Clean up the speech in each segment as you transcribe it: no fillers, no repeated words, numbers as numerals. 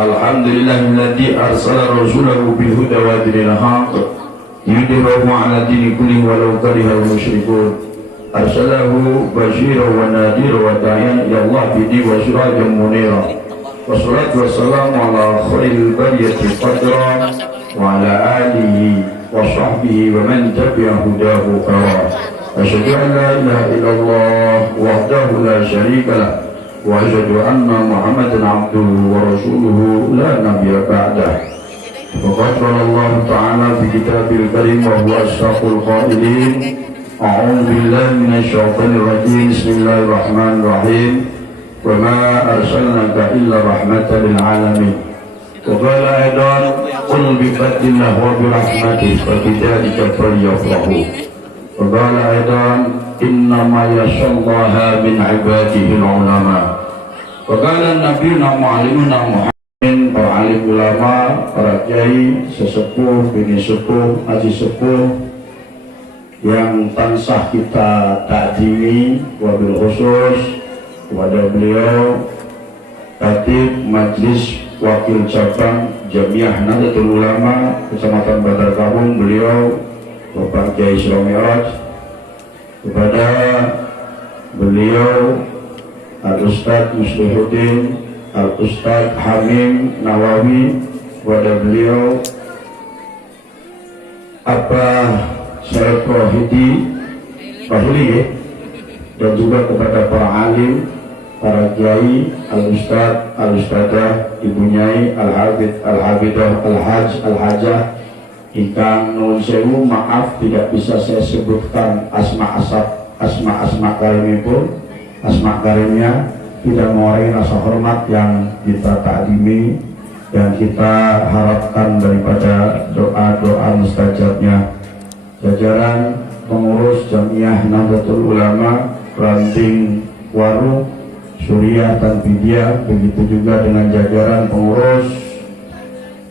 Alhamdulillahilladzi arsala rasulahu bil huda wa dinil haqq yudhhirahu 'ala dini kullihi walau karihal musyrikun. Arsalahu basyiran wa nadhiran wa da'iyan ila Allah bihi wa sirajan munira. Wassalatu wassalamu ala khairil bariyati qadra wa ala alihi wa sahbihi wa man tabi'a hudahu qara. Asyhadu an la ilaha illallah wahdahu la syarika lah wa asyhadu anna Muhammadan abduhu wa rasuluhu la nabiyya ba'dah. Wa qala Allah ta'ala fi kitabil karim wa huwa asyraful qailin. A'udzu billahi minasy syaithanir rajim. Bismillahirrahmanirrahim. Wa ma arsalnaka illa rahmatan lil alamin. Wa qala aidan qul bi fadlillah wa bi rahmatihi fa bidzalika falyafrahu. Wa qala aidan innama yashallaha min ibadihi al-ulama. Wa Bagaimana Nabi Muhammadin para alim ulama, para kiai, sesepuh, bini sepuh, haji sepuh yang tansah kita takdimi wabil khusus kepada beliau Khatib Majlis Wakil Cabang Jamiah Nahdlatul Ulama Kecamatan Bantar Kaung, beliau Bapak Kiai Isra Mi'raj, kepada beliau Al-Ustadz Muslihuddin, Al-Ustadz Hamim Nawawi, kepada beliau Syekh Rohidi Bahuli, dan juga kepada para alim, para kiai, Al-Ustadz, Al-Ustadzah, Ibu Nyai, Al-Habid, Al-Habidah, Al-Hajj, Al-Hajjah, Ikang Nun Sewu, maaf tidak bisa saya sebutkan asma karimipun, asma karimnya, tidak mengurangi rasa hormat yang kita takdimi dan kita harapkan daripada doa-doa mustajabnya. Jajaran pengurus Jamiah Nahdlatul Ulama Ranting Waru Suriah Tanfidia, begitu juga dengan jajaran pengurus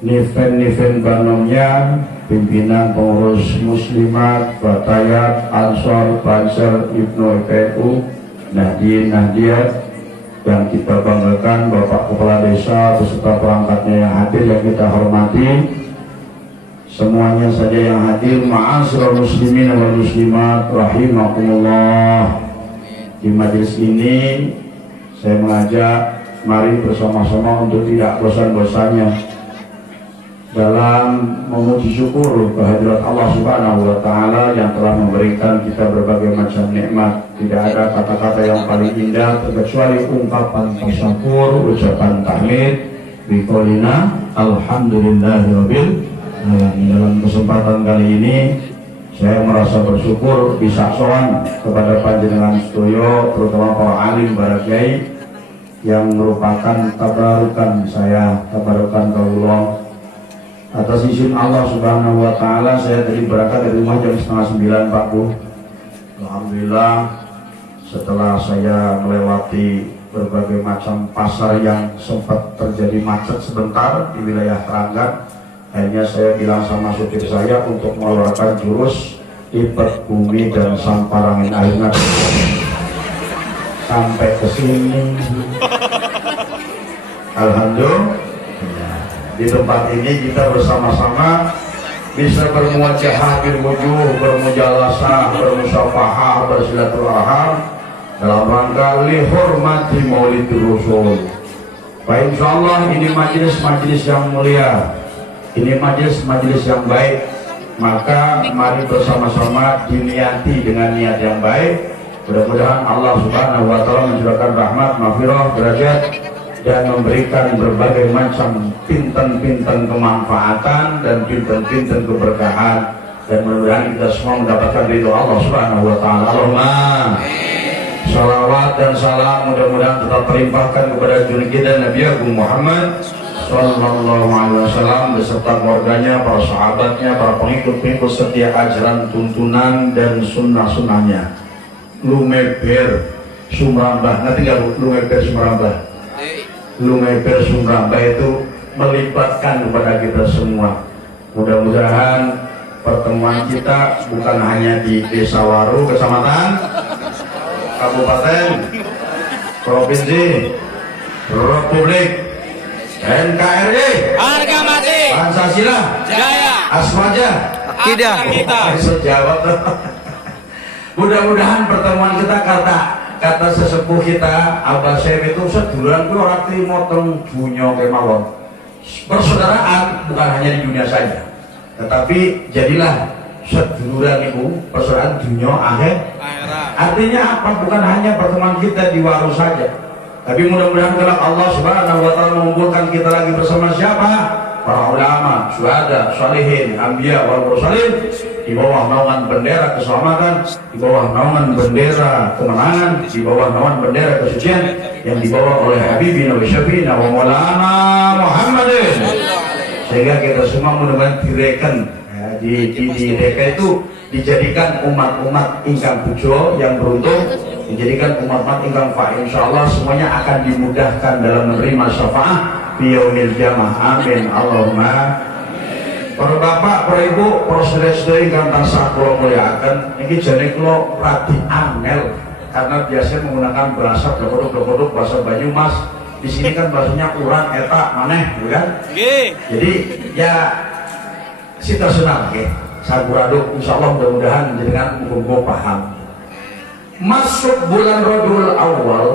Niven Banomnya, pimpinan pengurus Muslimat, Fatayat, Ansor, Banser, Ibnu IPU, Nahdien, Nahdiyat, yang kita banggakan Bapak Kepala Desa beserta perangkatnya yang hadir yang kita hormati, semuanya saja yang hadir, ma'asyiral muslimin wal muslimat rahimakumullah. Di majelis ini saya mengajak mari bersama-sama untuk tidak bosan-bosannya dalam memuji syukur kehadirat Allah Subhanahu wa Ta'ala yang telah memberikan kita berbagai macam nikmat. Tidak ada kata-kata yang paling indah kecuali ungkapan tasyukur, ucapan tahmid, biqaulina alhamdulillahirabbil alamin. Dalam kesempatan kali ini saya merasa bersyukur bisa sowan kepada panjenengan sedoyo, terutama para alim, para kiai yang merupakan tabarukan saya, tabarukan kaulah. Atas izin Allah Subhanahu wa Ta'ala saya tadi berangkat dari rumah jam 8:30 Pak Bu. Alhamdulillah setelah saya melewati berbagai macam pasar yang sempat terjadi macet sebentar di wilayah Teranggan, akhirnya saya bilang sama supir saya untuk mengeluarkan jurus lipat bumi dan samparangin airnya sampai ke sini. Alhamdulillah di tempat ini kita bersama-sama bisa bermuwajahah bil wujuh, bermujalasah, bermusafahah, bersilaturahim dalam rangka lihormati Maulidur Rasul. Baik, insyaallah ini majelis-majelis yang mulia, ini majelis-majelis yang baik, maka mari bersama-sama diniati dengan niat yang baik. Mudah-mudahan Allah Subhanahu wa Ta'ala mencurahkan rahmat, maghfirah, derajat dan memberikan berbagai macam pinten-pinten kemanfaatan dan pinten-pinten keberkahan, dan mudah-mudahan kita semua mendapatkan ridho Allah Subhanahu wa Ta'ala. Allahumma salawat dan salam mudah-mudahan tetap terlimpahkan kepada junjungan kita Nabi Agung Muhammad sallallahu alaihi wasallam beserta keluarganya, para sahabatnya, para pengikut-pengikut setia ajaran, tuntunan dan sunnah-sunnahnya. Lumeber Sumrambah, nanti nggak Lumeber Sumrambah? Lumeber Sumrambah itu melibatkan kepada kita semua. Mudah-mudahan pertemuan kita bukan hanya di Desa Waru, Kecamatan, Kabupaten, Provinsi, Republik, NKRI, harga mati, Pancasila, Jaya, Aswaja, Akidah, sejawab. Mudah-mudahan pertemuan kita kata sesepuh kita Abah Syekh itu seduluran ku ora trimo teng dunya kemawon. Persaudaraan bukan hanya di dunia saja, tetapi jadilah seduluran itu persaudaraan dunia akhirat. Artinya apa? Bukan hanya pertemuan kita di Waru saja, tapi mudah-mudahan kelak Allah Subhanahu wa Ta'ala mengumpulkan kita lagi bersama siapa? Para ulama, syuhada, sholihin, anbiya wal mursalin, di bawah naungan bendera keselamatan, di bawah naungan bendera kemenangan, di bawah naungan bendera kesucian yang dibawa oleh Habibina wa Syafi'ina wa Maulana Muhammadin, sehingga kita semua mudah-mudahan direken di mereka itu dijadikan umat-umat ingkang pujo yang beruntung, dijadikan umat-umat ingkang fa, insyaallah semuanya akan dimudahkan dalam menerima syafaat di yaumil qiyamah. Amin Allahumma. Para bapak, para ibu, para saudara-saudari ingkang tansah kula mulyakaken, iki jane kula radi angel karena biasanya menggunakan bahasa blok-blok bahasa Banyumas. Di sini kan bahasanya urang eta maneh, bukan? Jadi ya situasional nggih. Saburaduk insyaallah mudah-mudahan jenengan muga paham. Masuk bulan Rabiul Awal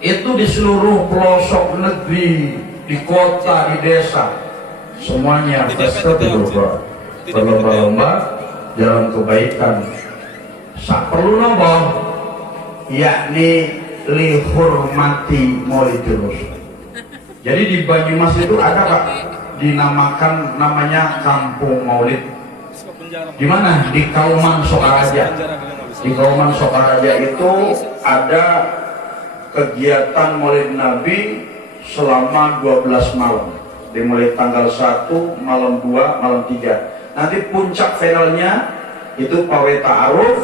itu di seluruh pelosok negeri, di kota, di desa, semuanya pesta berlomba-lomba dalam kebaikan. Sak perlu nopo, yakni lihurmati Maulidul Rasul. Jadi di Banyumas itu ada Pak, dinamakan namanya Kampung Maulid. Di mana? Di Kauman Sokaraja. Di Kauman Sokaraja itu ada kegiatan Maulid Nabi selama 12 malam. Dimulai tanggal 1, malam 2, malam 3. Nanti puncak finalnya itu Pawe Ta'aruf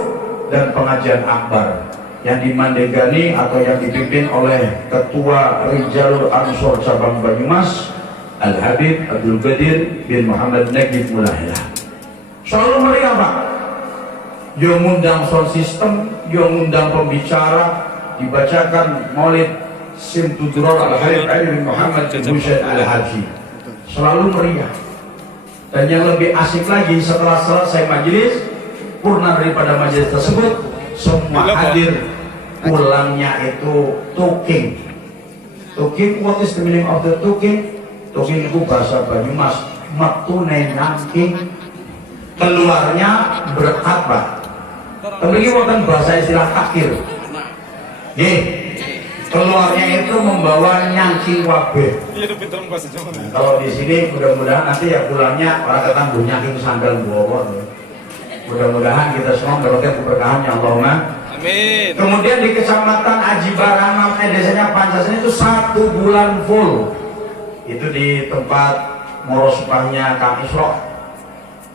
dan pengajian akbar yang dimandegani atau yang dipimpin oleh Ketua Rijalul Ansor Cabang Banyumas Al-Habib Abdul Qadir bin Muhammad Nagib Mulahila. Selalu meriah Pak, yang ngundang sound system, yang ngundang pembicara, dibacakan maulid Simtuduror Al-Habib Ali bin Muhammad Husain Al-Haji. Selalu meriah. Dan yang lebih asik lagi, setelah selesai majelis, purna daripada majelis tersebut, semua hadir, pulangnya itu tuking. Tuking, what is the meaning of the tuking? Tuking itu bahasa Banyumas, metune nyangking, keluarnya berkat Pak. Kemudian wonten bahasa istilah takir. Keluarnya itu membawa nyangking wabeh. Nah, kalau di sini mudah-mudahan nanti ya pulangnya orang ketangguh nyangking sandal bawa. Mudah-mudahan kita semua mendapatkan keberkahannya Allahumma amin. Kemudian di Kecamatan Aji Barang, desanya Pancasila itu 1 bulan full. Itu di tempat morosupahnya Kang Isro.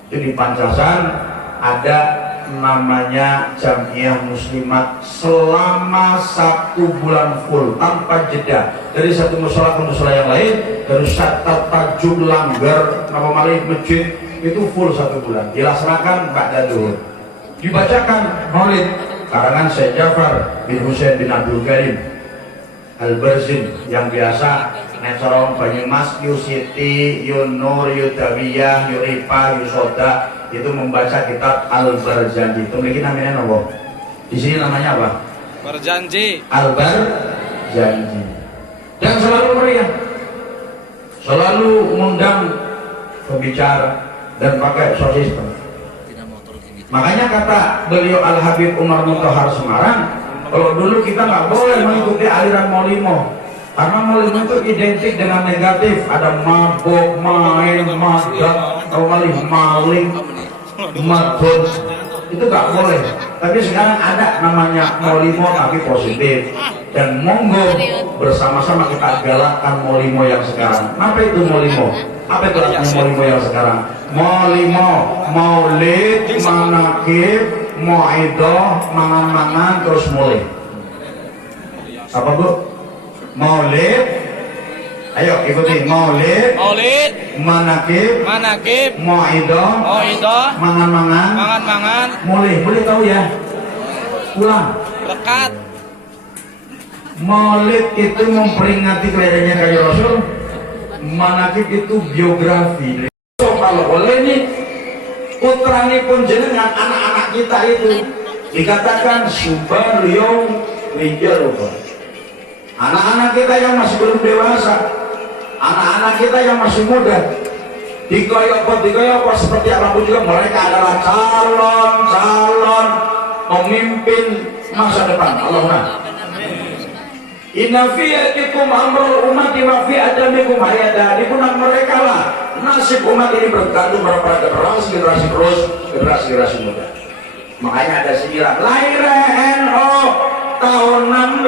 Itu di Pancasan ada namanya Jamiah Muslimat selama 1 bulan full tanpa jeda, dari satu musola ke musola yang lain, dari satu tajuk langgar nama malih masjid itu full 1 bulan dilaksanakan ba'da duhur, dibacakan maulid karangan Syekh Ja'far bin Husain bin Abdul Karim Al-Barzin yang biasa Necorong Banyumas, Yusiti, Yunur, Yudawiyah, Yuripa, Yusoda itu membaca kitab Al-Barjanji. Itu memiliki namanya apa? Di sini namanya apa? Barjanji. Al-Barjanji. Dan selalu meriah, selalu mengundang pembicara dan pakai sound system. Makanya kata beliau Al-Habib Umar Mutahar Semarang, kalau dulu kita nggak boleh mengikuti aliran Maulimo, karena Maulimo itu identik dengan negatif, ada mabok, main, madak, atau maling, mabuk, itu nggak boleh. Tapi sekarang ada namanya Maulimo tapi positif, dan monggo bersama-sama kita galakkan Maulimo yang sekarang. Apa itu Maulimo? Apa itu artinya Maulimo yang sekarang? Maulimo, maulid, manakib, mu'idah, mangan-mangan terus mulai. Apa Bu? Maulid. Ayo ikuti maulid, manakib, mu'idah, mangan-mangan, mulai. Boleh tahu ya? Ulang. Lekat. Maulid itu memperingati kelahirannya Kanjeng Rasul. Manakib itu biografi. Kalau boleh nih, putrani pun jenengan anak-anak kita itu dikatakan subhan liyong rijal. Anak-anak kita yang masih belum dewasa, anak-anak kita yang masih muda, dikoyok seperti apapun juga mereka adalah calon pemimpin masa depan. Allahumma inna fi yadikum amrul umati wa fi adamikum hayata. Di pundak mereka lah nasib umat ini bergantung pada generasi terus, generasi muda. Makanya ada sindiran lahir NU tahun 6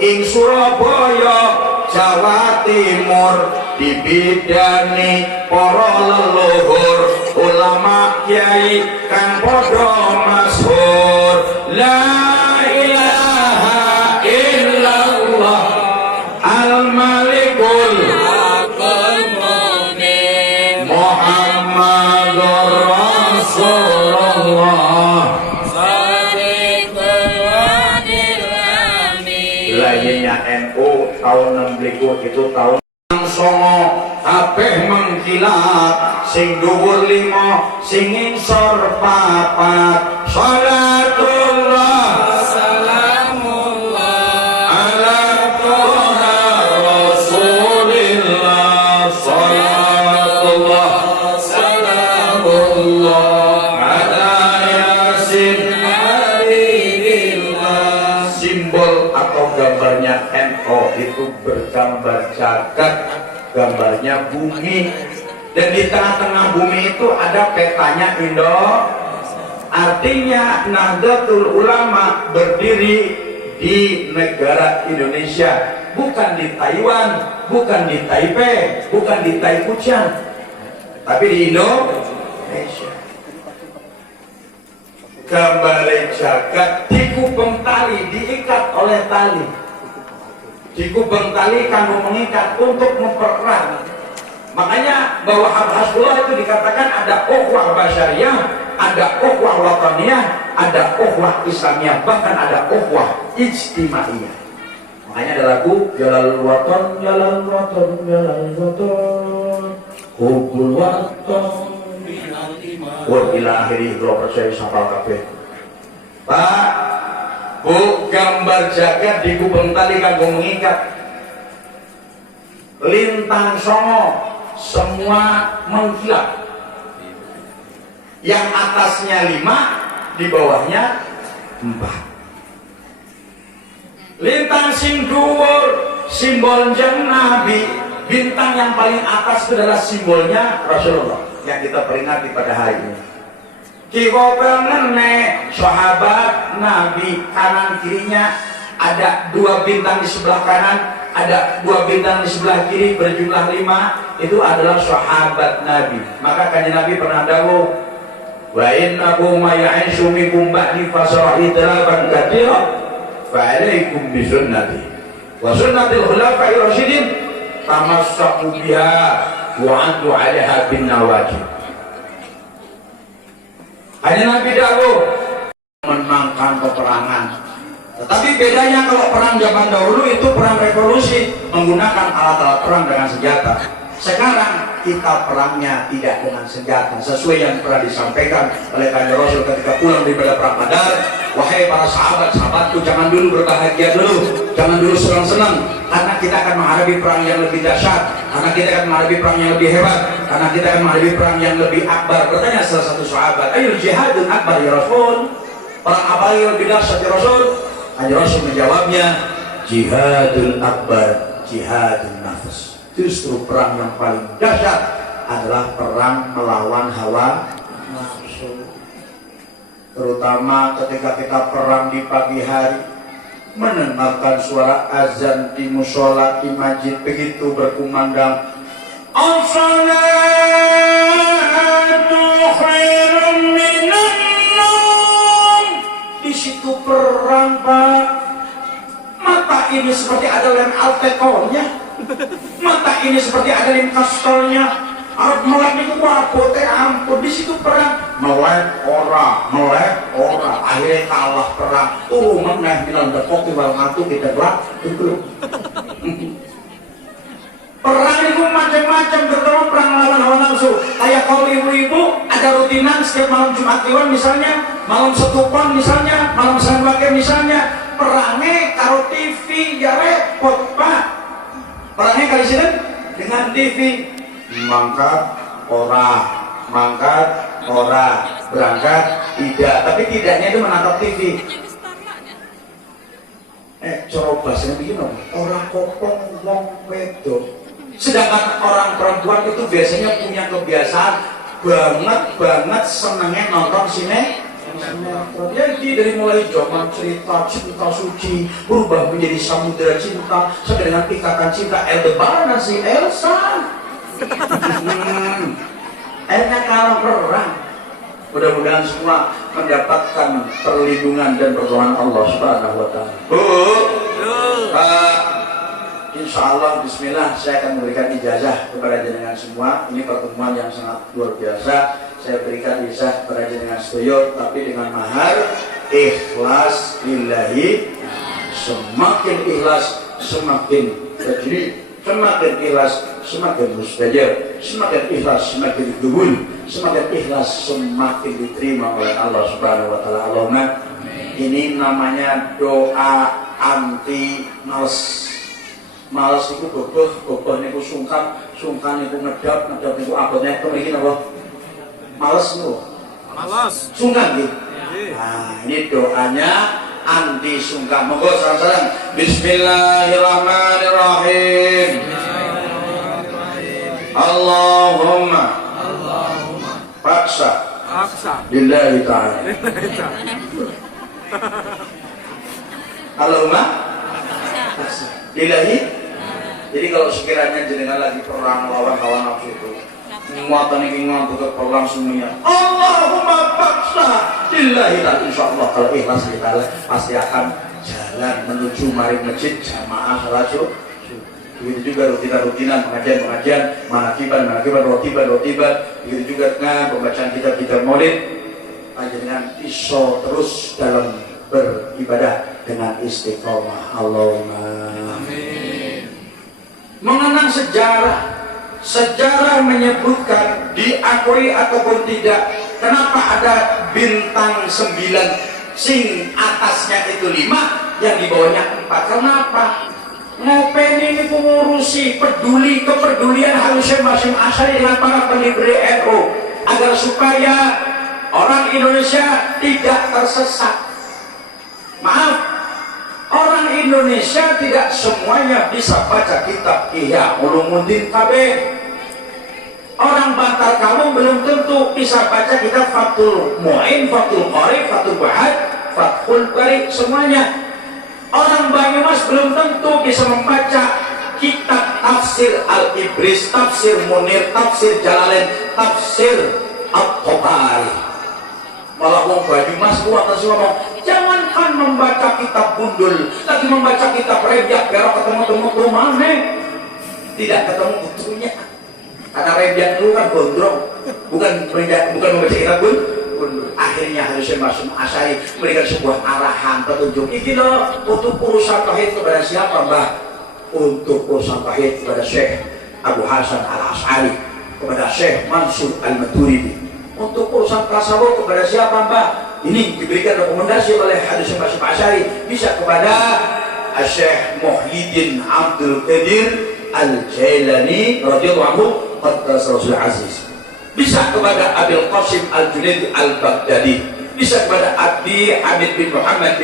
ing Surabaya Jawa Timur, dibidani para leluhur Pak Kiai kang podo masyhur la ilaha illallah al malikul Muhammadur Rasulullah lainnya NU tahun 60 itu tahun songo kabeh mengkilat sing dhuwur 5 sing ngisor 4 salatullah salamullah ala toha rasulillah salatullah salamullah ala yasin habibillah. Simbol atau gambarnya NU itu bergambar jagat, gambarnya bumi, dan di tengah-tengah bumi itu ada petanya Indo. Artinya Nahdlatul Ulama berdiri di negara Indonesia, bukan di Taiwan, bukan di Taipei, bukan di Taipuchan, tapi di Indonesia. Gambar jagat dikubeng tali, diikat oleh tali. Dikubeng tali kanggo mengikat untuk mempererat. Makanya bahwa Hasbullah itu dikatakan ada ukhuwah basyariyah, ada ukhuwah wataniyah, ada ukhuwah islamiyah, bahkan ada ukhuwah ijtimaiyah. Makanya ada lagu Jalal Watan, Jalal Watan, Jalal Watan, Hubul Watan. Wah, ila akhiri kalau percaya sapal kabeh. Pak, Bu, gambar jagat dikubeng tali kanggo mengikat. Lintang songo semua mengkilap. Yang atasnya 5, di bawahnya 4. Lintang sing dhuwur simbol jeng Nabi. Bintang yang paling atas itu adalah simbolnya Rasulullah yang kita peringati pada hari ini. Kiwa pengen sahabat Nabi, kanan kirinya ada 2 bintang di sebelah kanan, ada 2 bintang di sebelah kiri, berjumlah 5. Itu adalah sahabat Nabi. Maka kanjeng Nabi pernah dawuh, wa in aku maya'ishu minkum ba'di fasarahi telaban katsira fa alaikum bi sunnati wa sunnatil khulafa'i rasyidin tamassaku biha wa antu 'alaiha bin nawajib. Hanya Nabi dahulu menangkan peperangan. Tetapi bedanya kalau perang zaman dahulu itu perang revolusi, menggunakan alat-alat perang dengan senjata. Sekarang kita perangnya tidak dengan senjata, sesuai yang pernah disampaikan oleh kanjeng Rasul ketika pulang daripada perang Badar. Wahai para sahabat-sahabatku, jangan dulu berbahagia dulu, jangan dulu senang-senang, karena kita akan menghadapi perang yang lebih dahsyat, karena kita akan menghadapi perang yang lebih hebat, karena kita akan menghadapi perang yang lebih akbar. Bertanya salah satu sahabat, ayo jihadun akbar ya Rasul, perang apa yang lebih dahsyat ya Rasul? Kanjeng Rasul menjawabnya, jihadul akbar, jihadun nafs. Justru perang yang paling dahsyat adalah perang melawan hawa nafsu. Terutama ketika kita perang di pagi hari, mendengarkan suara azan di musola, di masjid, begitu berkumandang as-salatu khairum minan naum. Di situ perang, Pak. Mata ini seperti ada lem altekolnya, mata ini seperti ada lem kastelnya. Arab melek itu wabote ampun. Di situ perang, melek ora, akhirnya kalah perang. Meneh bilang depok tiwal ngatu kita gelap itu. Perang itu macam-macam, terutama perang lawan hawa nafsu. Kayak kalau ibu-ibu ada rutinan setiap malam Jumat Kliwon misalnya, malam Setupon misalnya, malam Senin Wage misalnya, perangnya karo TV ya repot, Pak. Perangnya kali sini dengan TV. Mangkat ora, berangkat tidak, tapi tidaknya itu menangkap TV. Coba bahasanya begini, orang kopong wong wedok. Sedangkan orang perempuan itu biasanya punya kebiasaan banget senengnya nonton sinetron. Jadi dari mulai zaman cerita suci berubah menjadi samudera cinta sampai dengan ikatan cinta Aldebaran dan si Elsa. Enak kalau perang. Mudah-mudahan semua mendapatkan perlindungan dan pertolongan Allah Subhanahu wa taala. Bu, Pak, insya Allah bismillah saya akan memberikan ijazah kepada jenengan semua. Ini pertemuan yang sangat luar biasa. Saya berikan ijazah kepada jenengan sedoyo, tapi dengan mahar ikhlas lillahi. Semakin ikhlas semakin terjadi, semakin ikhlas semakin mustajab, semakin ikhlas semakin dikabul, semakin ikhlas semakin diterima oleh Allah Subhanahu wa taala. Allahumma. Ini namanya doa anti males. Males itu boboh niku sungkan niku ngedap niku abotnya mriki napa? Males niku. Males. Sungkan nggih. Nah, ini doanya anti sungkan. Monggo sareng-sareng. Bismillahirrahmanirrahim. Allahumma paksa lillahi ta'ala. Allahumma paksa lillahi. Jadi kalau sekiranya jenengan lagi perang lawan hawa nafsu itu, muatan ini untuk perang semuanya, Allahumma paksa lillahi ta'ala. Insyaallah kalau ikhlas kita pasti akan jalan menuju mari masjid jamaah salat subuh. Begitu juga rutinan pengajian, manakiban, rotiban. Begitu juga dengan pembacaan kitab maulid. Panjenengan iso terus dalam beribadah dengan istiqomah. Allahumma amin. Mengenang sejarah menyebutkan, diakui ataupun tidak, kenapa ada bintang 9 sing atasnya itu 5, yang di bawahnya 4? Kenapa? Ngopeni ini pengurusi kepedulian Hasyim Asy'ari dengan para pendiri NU agar supaya orang Indonesia tidak tersesat. Maaf, orang Indonesia tidak semuanya bisa baca kitab Ihya Ulumuddin KB. Orang Bantar kamu belum tentu bisa baca kitab Fathul Mu'in, Fathul Qarib, Fathul Bahad, Fathul Bari, semuanya. Orang Banyumas belum tentu bisa membaca kitab tafsir Al-Ibris, tafsir Munir, tafsir Jalalain, tafsir At-Tabari. Malah wong Banyumas kuat masih ngomong, jangankan membaca kitab Bundul, lagi membaca kitab Rebiak, biar ketemu rumahnya tidak ketemu butuhnya. Karena Rebiak dulu kan gondrong, bukan membaca kitab Bundul. Akhirnya Hasyim Asy'ari memberikan sebuah arahan petunjuk. Ini loh, untuk urusan tauhid kepada siapa, Mbah? Untuk urusan tauhid kepada Syekh Abu Hasan Al-Asy'ari, kepada Syekh Mansur Al-Maturidi. Untuk urusan tasawuf kepada siapa, Mbah? Ini diberikan rekomendasi oleh Hasyim Asy'ari, bisa kepada Syekh Muhyiddin Abdul Qadir Al-Jailani radhiyallahu anhu qaddasahul aziz. Bisa kepada Abil Qasim Al-Junaidi Al-Baghdadi, bisa kepada Abi Hamid bin Muhammad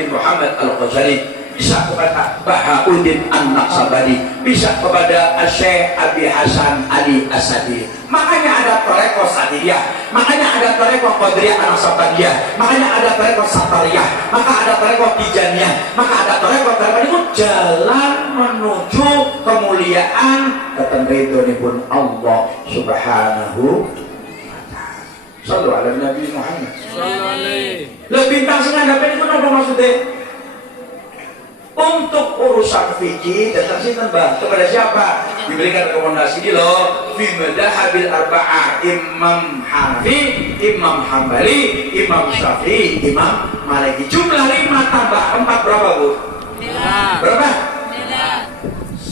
Al-Ghazali, bisa kepada Bahauddin An-Naqsabandi, bisa kepada Syekh Abi Hasan Ali Asadi. Makanya ada tarekat Sadiriyah, makanya ada tarekat Qadiriyah An-Naqsabandiyah, makanya ada tarekat Satariyah, maka ada tarekat Tijaniyah, maka ada tarekat itu jalan menuju kemuliaan ketentuan Allah Subhanahu. Sallu ala Nabi Muhammad. Lebih bintang sengaja itu apa maksudnya? Untuk urusan fikih datang sini Mbah kepada siapa? Diberikan rekomendasi di loh fi madhabil arba'ah, Imam Hanafi, Imam Hambali, Imam Syafi'i, Imam Maliki. Jumlah 5 tambah 4 berapa, Bu? Berapa?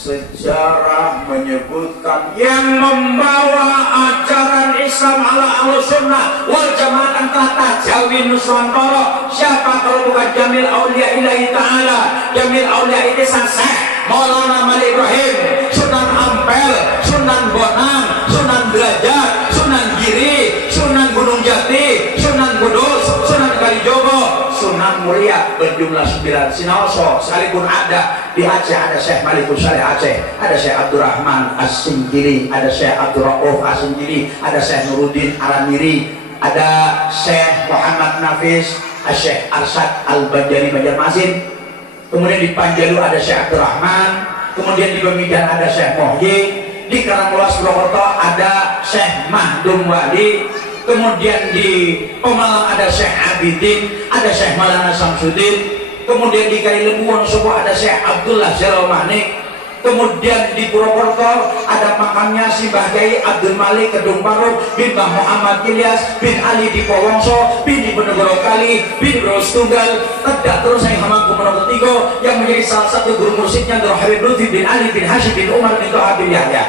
Sejarah menyebutkan yang membawa ajaran Islam ala Ahlussunnah wal Jamaah telah Jawi Nuswantoro. Siapa kalau bukan Jamil Aulia Ilahi Ta'ala? Jamil Aulia itu Syekh Maulana Malik Ibrahim, Sunan Ampel, Sunan Bonang, Sunan Derajat, Sunan Giri, Sunan Gunung Jati, Sunan Kudus, Sunan Kalijogo, Sunan Mulia, berjumlah 9. Sinaoso sekalipun ada di Aceh, ada Syekh Malikul Saleh Aceh, ada Syekh Abdurrahman As-Sinjiri, ada Syekh Abdurrauf As-Sinjiri, ada Syekh Nuruddin Aramiri, ada Syekh Muhammad Nafis, Syekh Arsyad Al-Banjari Banjarmasin. Kemudian di Panjalu ada Syekh Abdurrahman, kemudian di Bemijan ada Syekh Mohyi, di Karangkolas Purwokerto ada Syekh Mahdum Wali, kemudian di Pemalang ada Syekh Abidin, ada Syekh Maulana Samsudin, kemudian di Kalilembu Wonosobo ada Syekh Abdullah Syaromani, kemudian di Purwokerto ada makamnya si Mbah Kiai Abdul Malik Kedung Baru bin Mbah Muhammad Ilyas bin Ali di Powongso bin Diponegoro Kali bin Bros Tunggal, tidak terus saya Hamangku Menogor Tigo yang menjadi salah satu guru mursyidnya Nur Habib Lutfi bin Ali bin Hashim bin Umar bin Toha bin Yahya.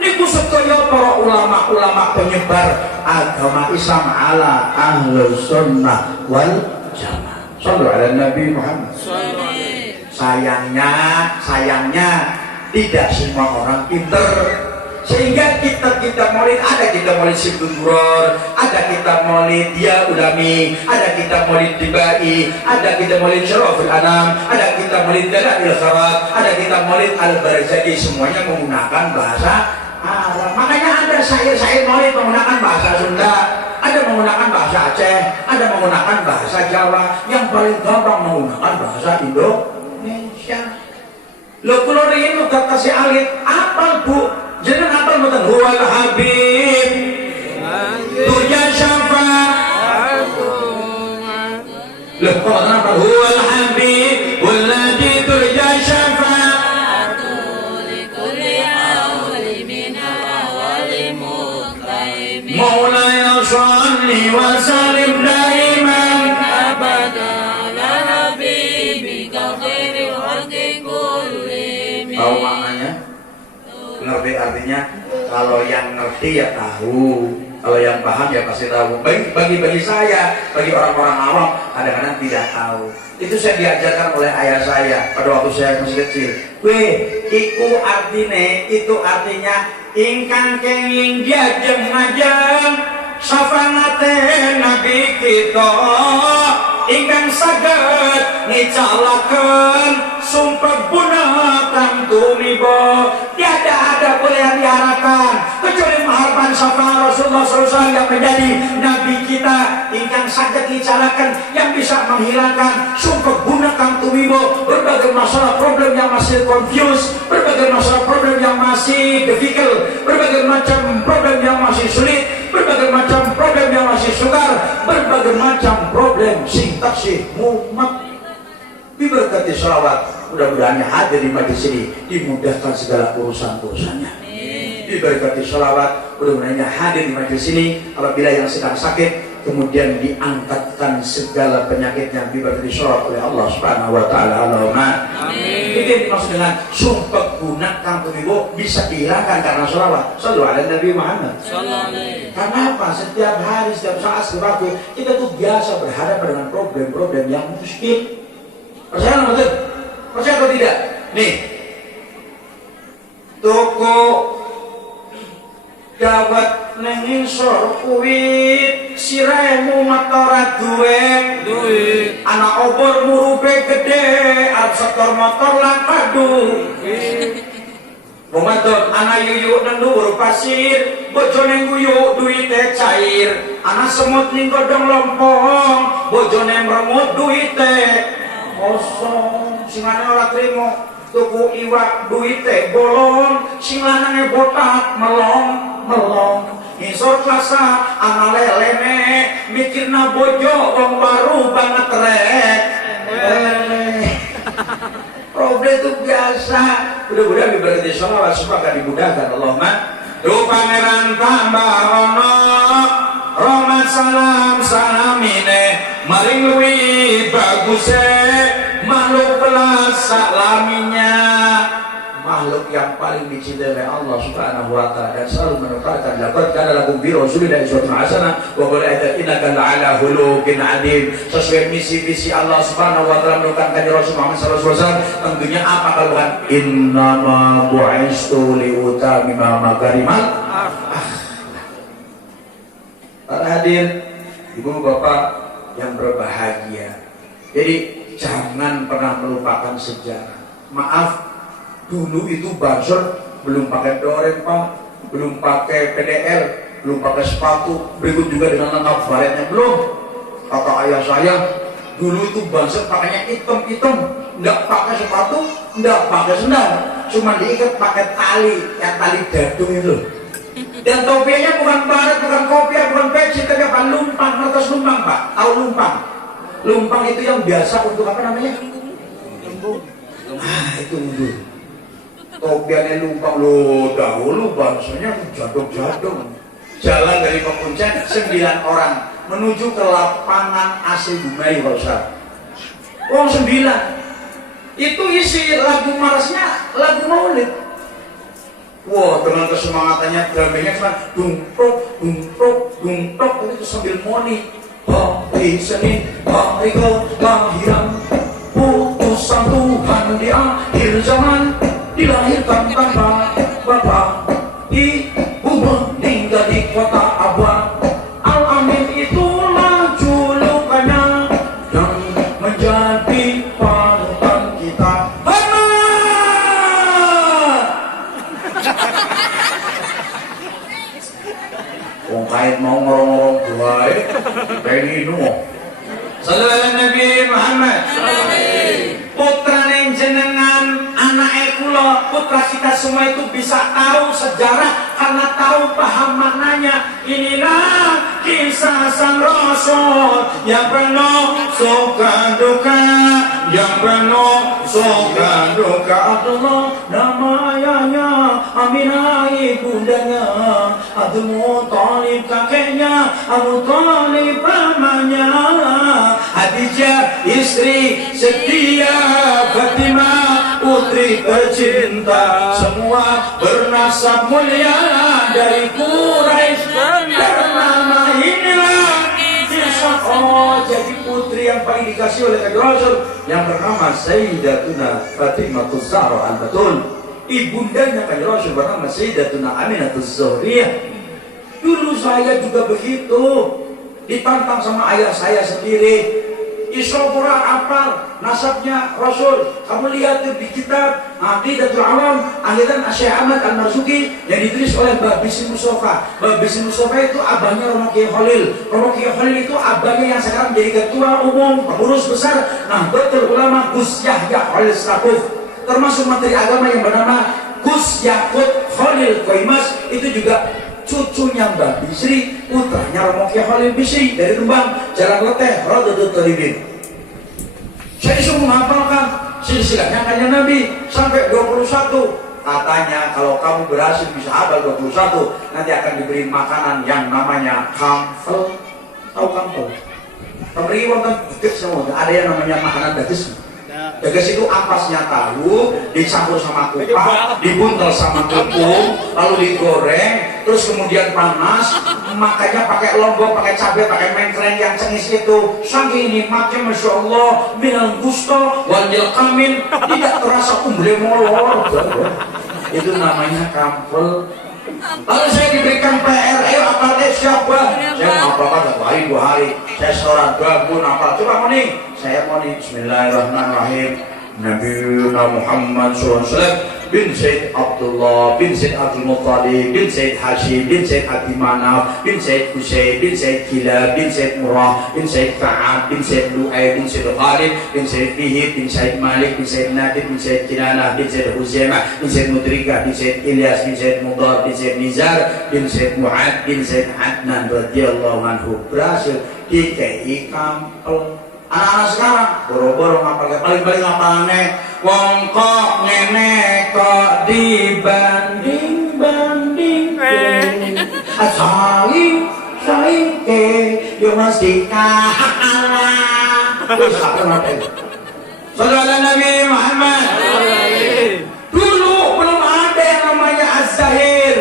Niku sedaya para ulama-ulama penyebar agama Islam ala ahlus sunnah wal jamaah. Shallu ala Nabi Muhammad. Sayangnya tidak semua orang pinter, sehingga kita maulid, ada kita maulid Sibundur, ada kita maulid Dia Ulami, ada kita maulid Dibai, ada kita maulid Syaraful Anam, ada kita maulid Dalail Kharat, ada kita maulid Al-Barzadi, semuanya menggunakan bahasa Arab. Makanya ada syair-syair maulid menggunakan bahasa Sunda, ada menggunakan bahasa Aceh, ada menggunakan bahasa Jawa, yang paling gampang menggunakan bahasa Indonesia. Lo kulo ringin udah kasih alit apal bu, jangan apal bukan huwal habib turja syafa. Lo kok kenapa huwal habib walladhi turja syafa Maulaya sholli wa salim daiman abada ala habibika khairil khalqi kullihim. Tahu maknanya? Ngerti artinya? Kalau yang ngerti ya tahu, kalau yang paham ya pasti tahu. Bagi saya, bagi orang-orang awam kadang-kadang tidak tahu. Itu saya diajarkan oleh ayah saya pada waktu saya masih kecil. Itu artinya ingkang kenging diajeng ngajeng safanate nabi kita ingkang saged ngicalaken sumpah gunakan tumibo. Tiada ada boleh yang diharapkan kecuali mengharapkan syafaat Rasulullah SAW yang menjadi nabi kita ingkang saged ngicalaken, yang bisa menghilangkan sumpah gunakan tumibo berbagai masalah problem yang masih confused, berbagai masalah problem yang masih difficult, berbagai macam problem yang masih sulit, berbagai macam problem yang masih sukar, berbagai macam problem sing taksih mumat. Diberkati sholawat, mudah-mudahan hadir di majlis ini dimudahkan segala urusan-urusannya. Diberkati sholawat, mudah-mudahan hadir di majlis ini apabila yang sedang sakit kemudian diangkatkan segala penyakitnya, diberkati sholawat oleh Allah Subhanahu wa taala. Allahumma amin. Itu dimaksud dengan sumpah gunakan tumibo bisa dihilangkan karena sholawat. Shallu ala Nabi Muhammad. Karena apa? Setiap hari, setiap saat, setiap waktu kita tuh biasa berhadapan dengan problem-problem yang muskil. Percaya atau betul? Percaya atau tidak? Nih, toko dawat nengin sor kuit siremu matorat duit anak obor murupe gede al sektor motor lang padu Ramadan anak yuyuk nendur pasir bojo neng guyuk duite cair anak semut ning godong lompong bojo neng remut duite kosong singane ora trimo tuku iwak duite bolong sing lanange botak melong ngisor klasa ana lelene mikirna bojo wong baru banget rek problem itu biasa. Mudah-mudahan diberkati sholawat supaya dimudahkan. Allahumma do pangeran tambah ono rahmat salamine maring luwi baguse makhluk kelas salaminya, makhluk yang paling dicintai oleh Allah Subhanahu wa taala dan selalu menekankan laqad kana lakum fi rasulillahi uswatun hasanah wa qul innaka la'ala khuluqin adim. Sesuai misi-misi Allah Subhanahu wa taala menekankan Rasul Muhammad sallallahu alaihi wasallam, tentunya apa kalau bukan innama bu'istu liutamima makarimal akhlak. Para hadir, ibu bapak yang berbahagia, jadi jangan pernah melupakan sejarah. Maaf, dulu itu banser belum pakai dorempa, belum pakai PDL, belum pakai sepatu, berikut juga dengan lengkap baretnya belum. Kata ayah saya, dulu itu banser pakainya hitam-hitam, nggak pakai sepatu, nggak pakai sendal, cuma diikat pakai tali, yang tali dadung itu. Dan topianya bukan baret, bukan kopiah, bukan peci, tapi apa? Lumpang, ngertos lumpang Pak? Tahu lumpang? Lumpang itu yang biasa untuk apa namanya? Itu embung. Topiannya lumpang loh, dahulu bangsanya jadong-jadong. Jalan dari Pekuncen 9 orang menuju ke lapangan AC Dumai Pak Ustaz. 9. Itu isi lagu marasnya lagu maulid. Wah, dengan kesemangatannya drumnya cuma dungprok, dungprok, dungprok, itu sambil moni. Hari Senin, hari kelahiran, putusan Tuhan di akhir zaman, dilahirkan tanpa bapak, ibu meninggal di kota Abang. Al-Amin itulah julukannya yang menjadi panutan kita. Wong kait mau ngorong-ngorong baik kayak gini mau. Sallallahu Nabi Muhammad. Putra neng jenengan, anak kula, putra kita semua itu bisa tahu sejarah karena tahu paham maknanya. Inilah kisah sang Rasul yang penuh suka duka, yang penuh suka duka. Abdullah nama ayahnya, Aminah ibundanya, Abdul Muthalib kakeknya, Abu Thalib pamannya, Khadijah istri setia, Fatimah putri tercinta, semua bernasab mulia dari Quraisy. Bernama inilah kisah. Oh, jadi putri yang paling dikasih oleh Rasul yang bernama Sayyidatuna Fatimah Zahra al-Batul. Ibundanya kan Rasul bernama Sayyidatuna Aminah Az-Zuhriyah. Dulu saya juga begitu, ditantang sama ayah saya sendiri. Isra apal nasabnya Rasul. Kamu lihat tuh di kitab Aqidatul Awam Aqidah Syekh Ahmad Al-Marzuki yang ditulis oleh Mbah Bisi Mustafa. Mbah Bisi Mustafa itu abahnya Romo Kiai Khalil. Romo Kiai Khalil itu abahnya yang sekarang jadi ketua umum pengurus besar Nahdlatul Ulama Gus Yahya Khalil Stakuf. Termasuk menteri agama yang bernama Gus Yakut Khalil Koimas, itu juga cucunya Mbah Bisri, putranya Romo Kiai Khalil Bisri dari Rembang, Jalan Leteh, Raudhatul Thalibin. Saya disuruh menghafalkan silsilahnya kanjeng Nabi sampai 21. Katanya kalau kamu berhasil bisa hafal 21, nanti akan diberi makanan yang namanya kampel. Tahu kampel? Kemari wonten dages semua. Ada yang namanya makanan dages. Dages itu ampasnya tahu dicampur sama kupat, dibuntel sama tepung, lalu digoreng, terus kemudian panas, makanya pakai lombok, pakai cabai, pakai mengkleng yang cengis itu. Saking nikmatnya Masya Allah, minal gusto wal kamin, tidak terasa umble molor. Itu namanya kampel. Lalu saya diberikan PR, ayo apal siapa? Saya mau apalkan 1 hari 2 hari. Saya sholat bangun apal. Coba moni. Saya moni. Bismillahirrahmanirrahim. Nabiuna Muhammad SAW bin Said Abdullah bin Said Abdul Muttalib bin Said Hashim bin Said Abdi Manaf bin Said Husain bin Said Kilab bin Said Murrah bin Said Ka'ab bin Said Lu'ay bin Said Khalid bin Said Fihib bin Said Malik bin Said Nadib bin Said Kinanah bin Said Huzaimah bin Said Mudrikah bin Said Ilyas bin Said Mudar bin Said Nizar bin Said Mu'ad bin Said Adnan radhiyallahu anhu. Berhasil dikei kampel. Anak-anak sekarang boro-boro ngapal, paling-paling ngapalannya wong kok nenek kok dibanding-banding saling ke yo mesti kalah. Saudara Nabi Muhammad. Dulu belum ada yang namanya Az-Zahir,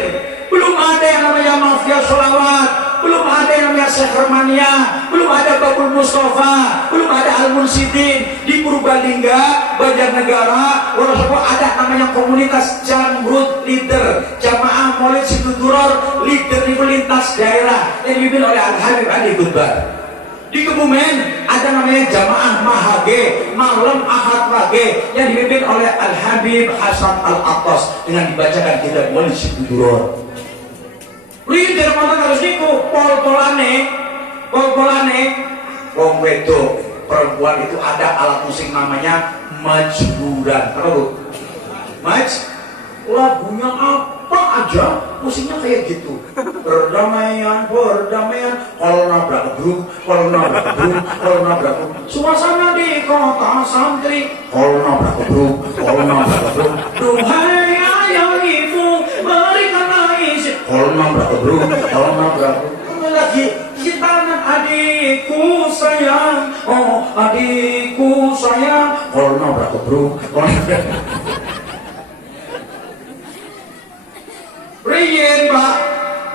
belum ada yang namanya mafia sholawat, belum ada yang namanya Syekh Hermania, belum ada Babul Mustafa, belum ada Al-Munsidin. Di Purbalingga, Banjarnegara, Wonosobo ada namanya komunitas Jamrut Leader, Jamaah Maulid Situduror Leader di lintas daerah yang dipimpin oleh Al-Habib Ali Gudbar. Di Kebumen ada namanya Jamaah Mahage, Malam Ahad Wage yang dipimpin oleh Al-Habib Hasan Al-Attas dengan dibacakan kitab Maulid Situduror. Leader mana harus niku pol-polane wong wedok perempuan itu ada alat musik namanya majburan. Apa bu? Lagunya apa aja musiknya kayak gitu. Perdamaian, perdamaian. Kalau nabrak kebruk, kalau nabrak kebruk, kalau nabrak kebruk. Suasana di kota santri. Kalau nabrak kebruk, kalau nabrak kebruk. Duhai ayah ibu, berikanlah izin. Kalau nabrak kebruk, kalau nabrak kebruk. Lagi kita adikku sayang, oh adikku sayang. Kalau nabrak kebruk, kalau nabrak. Riyen Pak,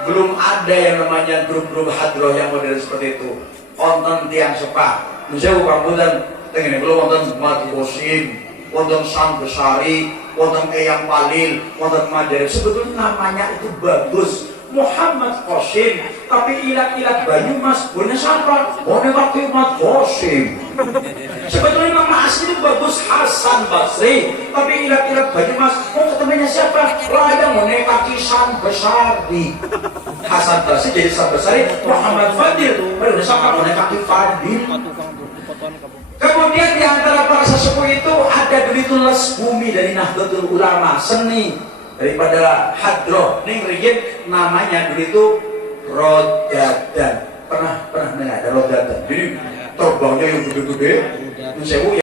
belum ada yang namanya grup-grup hadroh yang modern seperti itu. Konten tiang sepak, misalnya pambutan, tengen belum konten Mati Kosim, konten Sam Besari, konten Eyang Palil, konten Majer. Sebetulnya namanya itu bagus, Muhammad Kosim. Tapi ilat-ilat Banyumas, punya siapa? Punya waktu Muhammad Kosim. Sebetulnya nama asli itu bagus, Hasan Basri. Tapi ilat-ilat Banyumas, mau ketemunya siapa? Raya Mone Kaki Sam Besari. Hasan Basri jadi Sam Besari, Muhammad Fadil. Baru siapa? Mone Kaki Fadil. Kemudian di antara para sesepuh itu ada begitu les bumi dari Nahdlatul Ulama, seni daripada hadroh. Ning riyen namanya dulu itu rodadan. Pernah dengar ada rodadan? Jadi terbangnya yang gede-gede.